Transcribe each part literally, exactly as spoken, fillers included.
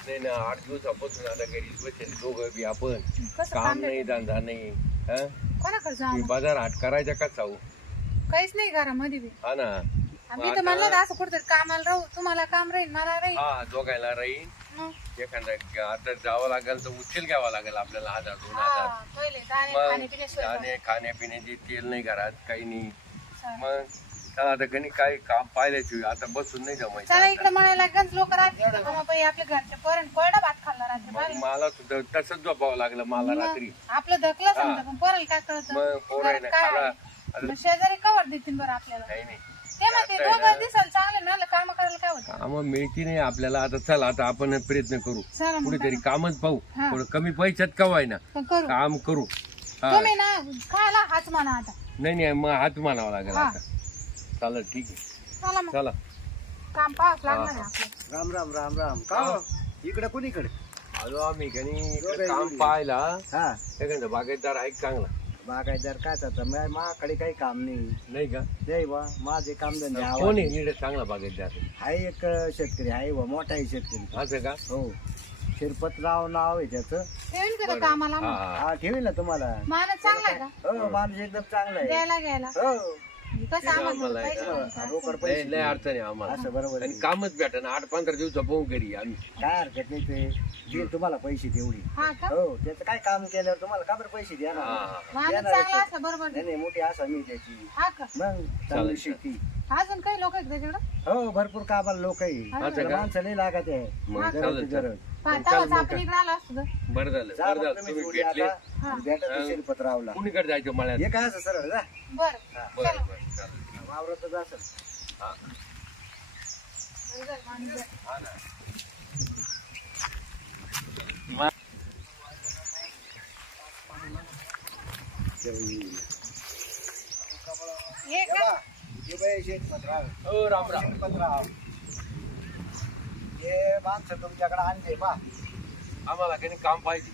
नाही ना आठ दिवसापासून आता घरी बसेल दोघं बी आपण कसं काम काम नाही भेटेल? धंदा नाही हा कोणाकडे जाऊ तुम्ही बाजार हाट करायचा का चाऊ काहीच नाही घरामध्ये बी हा ना आम्ही तर म्हणलं ना असं कुठतरी कामाला राहू तुम्हाला काम राहील मला राहील हा दोघायला राहील मग. एखादा आता जावं लागेल तर उचल घ्यावा लागेल आपल्याला हजार दोन हा, हजार पहिले दाणे मग खाण्यापिण्याशिवाय आणि खाण्यापिण्याची तेल नाही घरात काही नाही चालेल. मग चला आता कणी काही काम पाहिल्याची आता बसून नाही चला जमायचं इकडे म्हणायला गंज लोक राहते बाई आपल्या घरचे पोरण कोरडा भात खाल्ला रात्री मग पाहिलं? मला सुद्धा तसंच झोपावं लागलं मला रात्री आपलं धकलं समजा पण पोराला काय कळतं मग पोरायला घरात काय खाला आहे? आता मग शेजारी कवर देतील बरं आपल्याला काही नाही ते म्हणते दोघं दिसाल चांगले ना काम करायला काय होतं काम मिळती नाही आपल्याला आता चला आता आपण प्रयत्न करू चला मग कुठेतरी कामच पाहू हा. थोडं कमी पैशात कवाय ना पण करू काम करू हा तुम्ही ना खायला हाच म्हणा आता नाही नाही मग हात मानावा लागेल हा. आता चालेल ठीक आहे चला मग चला काम पाहावं लागणार आहे आपलं राम राम राम राम का हो? इकडे कुणीकडे आलो आम्ही कणी इकडे दोघं काम गेली. पाहायला हा एखादा बागायतदार आहे का चांगला बागायदार काय तर माझ्याकडे काही काम नाही नाही का जय बा माझे काम धंदे कोण आवड आहे इकडे चांगला बागायतदार हाय एक शेतकरी आहे बा मोठाही शेतकरी असं का हो शिरपतराव नाव आहे त्याचं ठेवीन का कामाला हा मग? हा हा ठेवील ना तुम्हाला माणूस चांगला आहे का हो माणूस एकदम चांगला आहे द्यायला घ्यायला हो कसं आम्हाला आम्हाला आहे पैसे का? द्यायचे. रोकड लय पैसे लय अडचण आहे आम्हाला असं बरोबर आणि आहे. कामच भेटा ना आठ पंधरा दिवसा पाहून घरी आम्ही काय हरकत नाही ते देईल तुम्हाला पैसे तेवढी हा का हो त्याचं काय काम केल्यावर तुम्हाला का बरं पैसे द्या ना हा, हा. माणूस चांगला असला बरोबर नाही नाही मोठी आशा मी त्याची हा का मग चांगली शेती अजून काही लोक आहेत त्याच्याकडं हो भरपूर कामाला लोक आहे असं का? माणसं नाही लागत आहे मग हा, चालेल चालेल पाहताच आपण इकडे आलो असतो तर. बरं झालं जा बरं मग झालं तुम्ही तुम्ही जोडी भेटले आता. भेटा ते शिरपतरावला कुणीकडे जायचं मळ्यात हे काय असं सरळ जा बरं बरं बरं चालेल वावरातच असेल हा माणूस आहे. हा ना हे का? हे बाई शिरपतराव हो राम राम शिरपतराव हे माणसं तुमच्याकडे आणले पा आम्हाला काही काम पाहिजे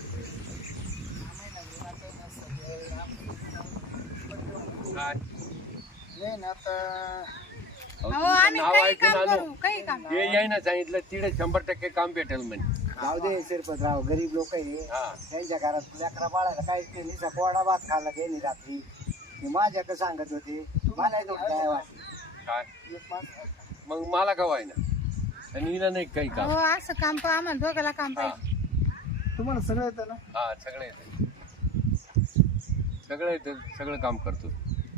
काय नाही ना तर अहो, अहो, तुमचं आम्ही नाव काही ऐकून काम आलो करू काही काम ते यायना सांगितलं तिथे शंभर टक्के काम भेटेल म्हणे जाऊ दे शिरपतराव गरीब लोक आहे हा त्यांच्या घरात लेकरा बाळाला काहीच नाही निसा कोरडा भात खाल्ला त्यांनी रात्री ते माझ्याकडे सांगत होते मला काय वाटलं काय एक माणूस- मग मला का व्हायना आणि हिला नाही काही काम हो असं काम पहा आम्हाला दोघाला काम हा पाहिजे तुम्हाला सगळं येतं ना हा सगळं येतं सगळं येतं सगळं काम करतो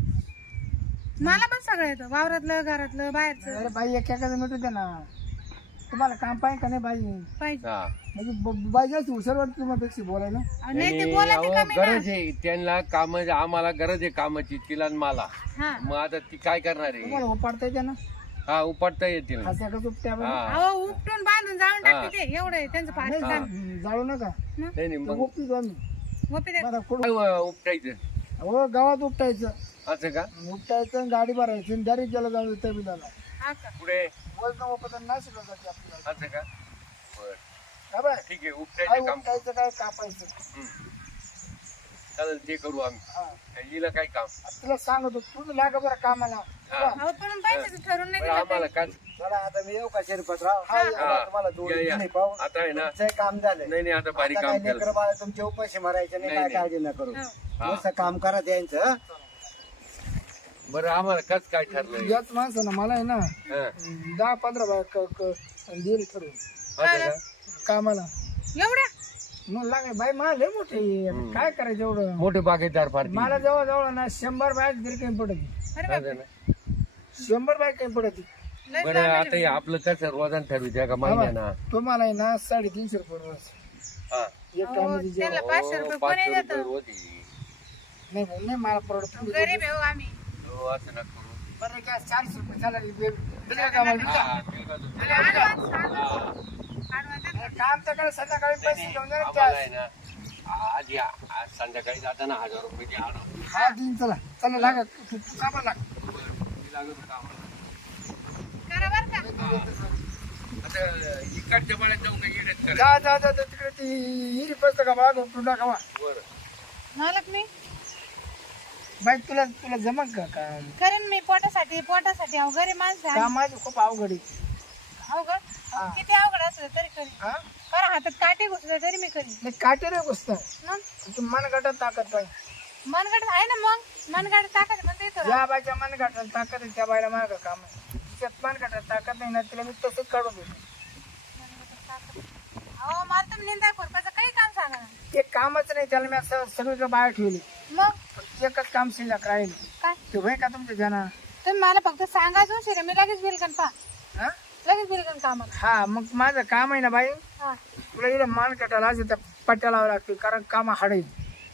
मला पण सगळं येतं वावरातलं घरातलं बाहेरचं अरे बाई एक एखादं मिळत होते ना तुम्हाला काम पाहिजे का नाही बाई पाहिजे हा म्हणजे बाई जास्त हुशार वाटत तुम्हापेक्षा बोलायला अहो, नाही ते आणि बोलायचं अहो, कमी ना गरज आहे त्यांना काम आम्हाला गरज आहे कामाची तिला आणि मला हा मग आता ती काय करणार आहे तुम्हाला उपाडता येते ना हा उपटता येतील ना. खात्याकडे तुपट्या हा अहो उपटून बांधून जाऊन हा. टाकते ते एवढं आहे त्यांचं फारच काम जाळू नका नाही नाही मग उपटीतो आम्ही गोपी ते- मला कुठं काय उपटायचं हो गावात उपटायचं असं का उपटायचं आणि गाडी भरायची आणि डायरेक्ट गेला जाऊ त्या बिलाला हा का? पुढे वजन उपटन नाशिकला जाते आपल्याला असं का बर हा बाय ठीक आहे काय उपटायचं काम उपटायचं काय कापायचं हम्म. चालेल ते करू आम्ही हा हिला काय काम तुला सांगतो तुझं लागा बरं कामाला हा अहो पण पैशाचं ठरवून नाही बरं दिलं आम्हाला काय चला आता मी येऊ का शिरपतराव हा हा. या, तुम्हाला या, जोडी या. नाही पाहू आता आहे ना तुमचं काम झालं नाही नाही आता भारी आता काम काय केलं लेकरं बाळ तुमचे उपाशी मारायचे नाही नाही, काय नाही. काळजी न करू हो. हा. मस्त काम करा त्यांचं हं? बरं आम्हाला कस काय ठरलं याच माणसानं मला आहे ना हा. दहा पंधरा बाय दिली ठरवून असं का एवढ्या कामाला मग लागे बाई मला लय मोठे आहे. काय करायचं एवढं मोठे बागेदार फार मला जवळ जवळ ना शंभर बाय तरी काही पडत अरे बाप शंभर बाय काही पडत लय बरं आता हे आपलं कसं रोजन ठरवित्या का महिन्याना तुम्हाला आहे ना साडेतीनशे रुपये रोज हा एक टायमाची जेवण त्याला पाचशे रुपये कोणी पाचशे रुपये देतं रोज आहे. नाही भाऊ, नाही मला परवडत गरीब आहे हो आम्ही हो, असं नका करू. बरं काय चाळीस रुपये झाला बिगर कामाला हा, हा, ठीक आहे. अरे advance, advance. हा. advance. काम तर काय संध्याकाळी नाही, पैसे नाही, घेऊन जा ना आम्हाला आहे cash. ना आज या आज संध्याकाळी जाताना हजार रुपये द्या आणा. हा दिन चला चला लागा तू तू कामाला लाग. मी लागत होतो आम्हाला. करा बरं का आता इकडच्या बाळ्यात जाऊन काही येण्यात करा. जा जा जा जा, तिकडे ती हिरी पसतं का मागं उपटून टाकावा बरं. मालक मी बाई तुला तुला जमत का काम करेन मी पोटासाठी पोटासाठी अहो गरीब माणसं आहे. काम माझं खूप अवघड आहे अवघड किती अवघड असलं तरी करी हा कारण हातात काटे घुसले तरी मी करी नाही काटे रे गोष्ट मग तू मनगटात ताकद पाहिजे मनगड आहे ना मग मनगड टाकायचं म्हणते येतो या बायच्या मनगटात ताकद आहे त्या बायला माग काम आहे तिच्यात मनगटात ताकद नाही ना तिला मी तसंच काढून देतो अहो मला तुम्ही निंदा खुरपाचं काही काम सांगा ना ते कामच नाही त्याला मी असं सगळीकडे बाहेर ठेवली मग फक्त एकच काम शिल्लक राहील काय ते होय का तुमच्या जना तुम्ही मला फक्त सांगायचं उशीर मी लगेच बिलकन पा हा लगेच बिलकन कामाला हा मग माझं काम आहे ना बाई हा तुला इकडे मान कटायला असं त्या पट्ट्या लावा लागतील कारण काम हाड आहे.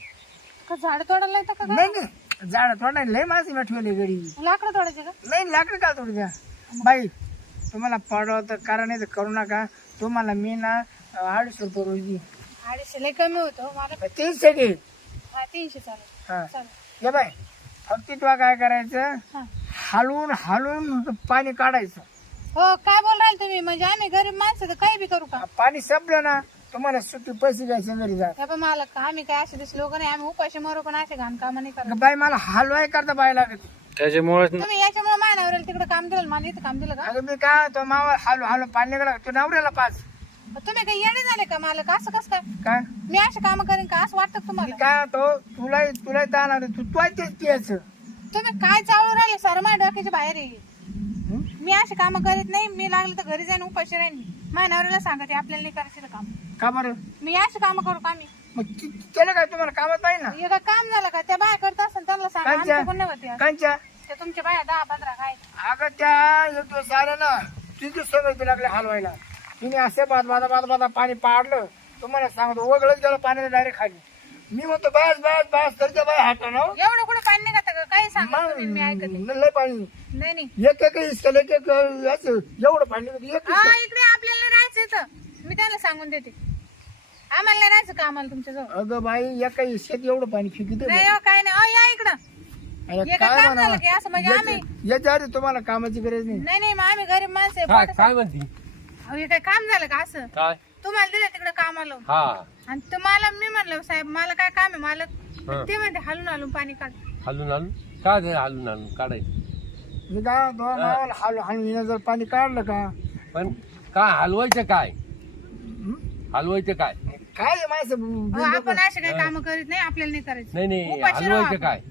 का झाड तोडायला येतं का नाही नाही झाड थोडा नाही लय माझी मी ठेवली घरी लाकडं तोडायचे का नाही लाकडं का थोडी द्या बाई तुम्हाला पडवं तर करा नाही तर करू नका तुम्हाला मी ना अडीचशे रुपये रोज देईन. अडीचशे लय कमी होतो मला तीनशे घे हा तीनशे चालेल हा चालेल ये बाय फक्त तुला काय करायचं हा हलवून हलवून पाणी काढायचं हो काय बोल राहिले तुम्ही म्हणजे आम्ही गरीब माणसं तर काही बी करू का पाणी संपलं ना तुम्हाला सुट्टी पैसे घ्यायचे घरी जा हे पण मला का आम्ही काय असे दिसले लोक नाही आम्ही उपाशी मरू पण असे घाण काम नाही करत बाई मला हलवाय करता बाय लागत त्याच्यामुळे तुम्ही याच्यामुळे मानावर तिकडे काम दिलं मला इथं काम दिलं का अगं मी काय तो मावा हलू हलू पाणी निघाला तू नवऱ्याला पाच तुम्ही काही येणे झाले का मला का असं कसं काय काय मी असे काम करेन का असं वाटतं का मी तुम्हाला काय तो तुला तुला जाणार तू तू तेच पियाचं तुम्ही काय चावलं राहिले सर माझ्या डोक्याच्या बाहेर आहे मी असे काम करीत नाही मी लागलं तर घरी जाईन उपाशी राहीन माझ्या नवऱ्याला सांगते आपल्याला नाही करायचं काम का बरं मी असे काम करू का मी मग ती- त्याला काय तुम्हाला कामात पाहिजे ना हे काय काम झालं का त्या बाया करत असेल त्यांना सांगा कांच्या? आमचं कोण नाही होते कांच्या ते तुमच्या बाया दहा पंधरा काय अगं त्या एक दिवस आल्या ना तिथे सगळं लागले हलवायला तिने असे बाद बादा बादा बादा पाणी पाडलं तुम्हाला सांगतो वगळच गेलं पाण्याला डायरेक्ट खाली मी म्हणतो बस बस बस तर त्या बाय हात ना एवढं कुठं पाणी नाही का काही सांगा तुम्ही, मी ऐकत नाही. लय पाणी नाही नाही एक एक हिसकल एक एक याचं एवढं पाणी निघतं, एक हा हिसकल. इकडे आपल्याला राहायचं तर मी त्याला सांगून देते आम्हाला नाही राहायचं का आम्हाला तुमच्याजवळ अगं बाई एका हिस्सेत एवढं पाणी फिकित नाही हो काय नाही अहो या इकडं हे काय काम झालं की असं म्हणजे आम्ही याच्या आधी तुम्हाला कामाची गरज नाही नाही नाही मग आम्ही गरीब माणसं आहे, काय पोटासाठी. काय म्हणती अहो हे काय काम झालं का असं काय तुम्हाला दिलं तिकडे कामाला हा आणि तुम्हाला मी म्हणलं साहेब मला काय काम आहे मला हा. ते म्हणते हलून हलून पाणी काढ हलून हलून काय ते हलून हलून काढायचं मी काय म्हणतो, मावाला हालू हालून जर पाणी काढलं का पण काय हलवायचं काय हं? हलवायचं काय काय आहे माणसं अहो, आपण असे काही काम करीत नाही आपल्याला नाही करायचं नाही नाही उपाशी राहू हलवायचं आपण. काय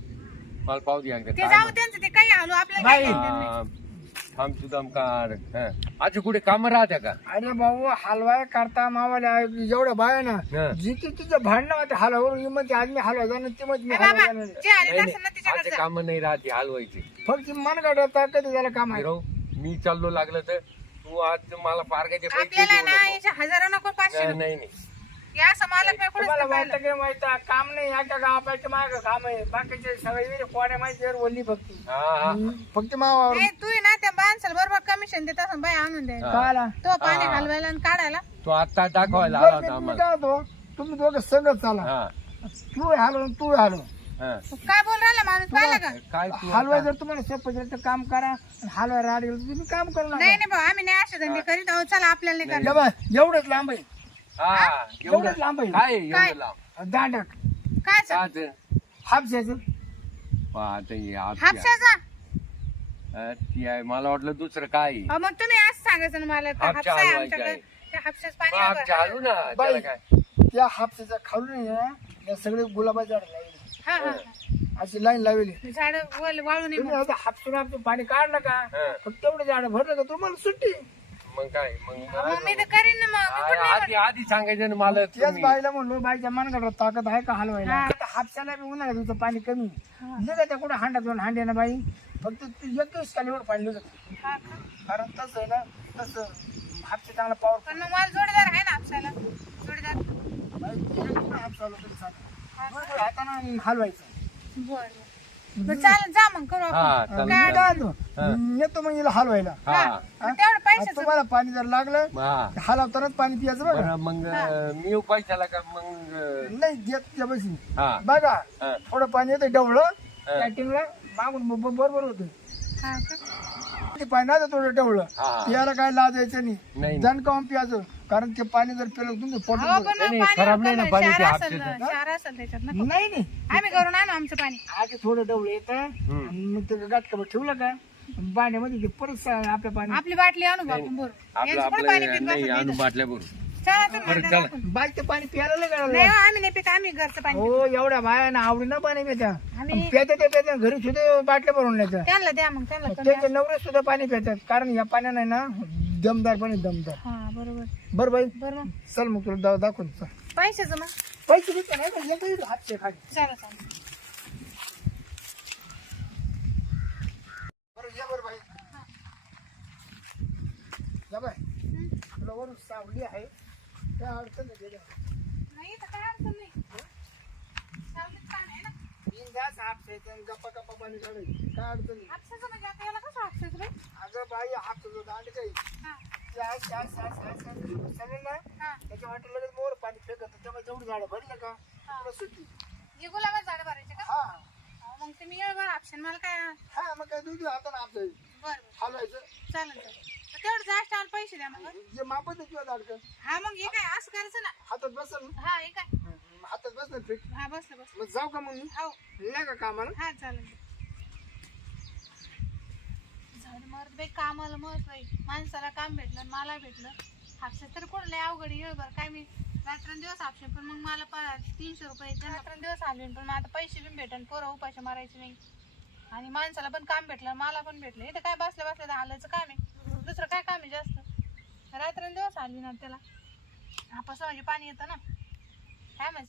मला पाहू दे एकदा ते काय जाऊ त्यांचं ते काही हलू आपल्याला काय घेणं देणं नाही. हा, थांब सुदाम काढ हं. आता कुठे काम राहत्या का अरे भाऊ हलवाय करता मावाला जेवढं बाय ना हं. जिथे तिचं भांडणं होते हलवावर ही म्हणते आज मी हलवा जाणार ती म्हणते मी ए हलवा बाबा जाणार जे आले नाही असेल ना तिच्याकडे नाही जा. काम नाही राहते हलवायचे फक्त मन काढता कधी त्याला काम आहे हिरो, मी चाललो लागलं तर तू आज मला पारगाचे पैसे आपल्याला देऊ ना नको. याचे हजारो नको पाचशे नाही नको. नाही नाही. हे असं मालक नाही तुम्हाला कुठेच वाटतं की माहित आहे, काम नाही एका गावाच्या माग काम आहे बाकीचे सगळे कोण्या माहिती ओली फक्त हा हा फक्त मावावर नाही तू आहे ना त्या माणसाला बरोबर कमिशन देत असं बाय आणून द्यायला कळाला तो पाणी हा. घालवायला आणि काढायला तो आता दाखवायला आला बरं, होता मी आम्हाला काय होतो तुम्ही दोघं संगत चाला हा तू हलव तू हलव हा. काय बोल राहिला माणूस पाहिला का काय तू हलवाय आता- जर तुम्हाला सोपं तर काम करा हलवाय राड गेलं तर तुम्ही काम करू नाही नका नाही भाऊ आम्ही नाही असे धंदे करीत आहोत चला आपल्याला नाही या करायचं बा, एवढंच लांब आहे हा एवढंच एवढं लांब आहे काय काय? एवढं लांब दांडक काय च- काय ते? हापशाचं पाहता ये आपल्या- हापशाचा हा, ती आहे मला वाटलं दुसरं काय आहे. अहो, मग तुम्ही असं सांगायचं ना मला का हापशा हापसा आहे हलवायचा आमच्याकडे आहे. त्या हापशाच पाणी मग हवं. आमच्या हलू ना बाई. त्याला काय त्या हापशाचा खालून आहे ना या सगळे गुलाबाची झाड लावली हा हा अशी लाईन लावली झाड वाळू नये तुम्ही आता हापसून हापसून पाणी काढलं का हा. फक्त तेवढं झाड भरलं का तुम्हाला सुट्टी मग काय मग मग मी तर करीन ना मग मी पण नाही आधी आधी सांगायचं ना मला त्याच तुम्ही. बाईला म्हणलो बाईच्या मनगटात ताकद आहे का हलवायला हा. आता हापशाला बी उन्हाळ्यात तुझं पाणी कमी हा. निघा त्या कुठं हांडा दोन हांडे ना बाई फक्त तू एकवीस खालीवर पाणी निघत हा का? कारण तसं आहे ना तसं हापशा चांगला पावर पण मग मला जोडीदार आहे ना हापशाला जोडीदार हाताना हलवायचं बर बर चालेल जा मग करू हा आपण चालेल. मी काय म्हणतो, येतो मग हिला हलवायला हा हा. मग तेवढं आता पैशाचं तुम्हाला पाणी जर लागलं हा हलवतानाच पाणी पियाचं बघा बरं मग मी येऊ पैशाला का मग नाही देत त्या बशी हा बघा हा. थोडं पाणी येतं डवळं हा. कॅटिंगला मागून ब- ब- बरोबर होतं हा का? ते पाणी आता थोडं डवळं हा. पियाला काय लाजायचं नाही. नाही जण काऊन पियाचं कारण ते पाणी जर पिलं तुमचं पोट हो पण नाही, मग नाही, पाणी खराब नाही ना नको, पाणी, ते क्षार असेल हापशाचं. ना, क्षार असेल त्याच्यात नको. नाही नाही आम्ही करून आणू आमचं पाणी आधी थोडं डवळं येतं हम्म. आणि मग ते गाठकावर ठेवलं का पाण्यामध्ये ते परत सा- आपल्या पाणी आपली बाटली आणू बा आपण भरून आपलं यांचं पण पाणी आपलं पित नाही बसत आणून इथं. बाटल्या भरून चला तुम्ही बरं म्हणता चला दाखवून. बाईक पाणी प्यायला नाही नाही गळालं. हो, आम्ही नाही पित आम्ही घरचं पाणी हो एवढ्या बाया ना आवडी ना पाणी पित्या आम्ही प्याच्या ते प्याच्या घरी सुद्धा बाटल्या भरून न्यायचं त्यांना द्या मग त्यांना कमी त्याचे नवरे सुद्धा पाणी पितात कारण या पाण्याने ना दमदार पाणी दमदार हा बरोबर बरं बाई बरं मग चल मग तुला दा- दाखवून चल. पैशाचं मग पैसे देते नाही का? येतं इथं हातचे खाली. चला चला बरं या बरं बाई या बाय तुला वरून सावली आहे त्या अडचण नाही गेल्या. नाही तर काय अडचण नाही सावलीत पाणी आहे ना बिनधास्त हात फेकून गप्पा गप्पा पाणी काढायचं काय अडचण नाही. हापसाचं म्हणजे आता याला कसं हापसायचं रे अगं बाई हात तुझं दांड काही हा चार चार सहा सहा सहा चालेल ना हा त्याच्या वाटेल लगेच मोर पाणी फेकत तेव्हा तेवढी झाडं भरलं का तुला सुट्टी हे गुलाबात झाड भरायचे का हा अहो, मग तुम्ही येळ बरं ऑप्शन मला काय हा मग काय दुधी हातानं आपलं बरं बरं हलवायचं चालेल चालेल तर तेवढं जास्त आम्हाला पैसे द्या मग जे मापत आहे तुला दाडकं हा मग हे काय असं करायचं ना हातात बसल हा हे काय हातात बसल फिट हा बसलं बसलं मग जाऊ का मग मी हो नाही का कामाला हा चालेल झाड मरत बाई कामाला मत बाई माणसाला काम भेटलं आणि मला भेटलं हापशात तर कोण लय अवघड येळ बरं काय मी रात्रंदिवस हापशे पण मग मला प- तीनशे रुपये रात्रंदिवस आले पण मग आता पैसे पण भेटन पोरं उपाशी मारायचे नाही आणि माणसाला पण काम भेटलं मला पण भेटलं इथं काय बसल्या बसल्या तर हालायचं काम आहे दुसरं काय काम आहे जास्त रात्रंदिवस आली ना त्याला हापास म्हणजे पाणी येतं ना काय माहिती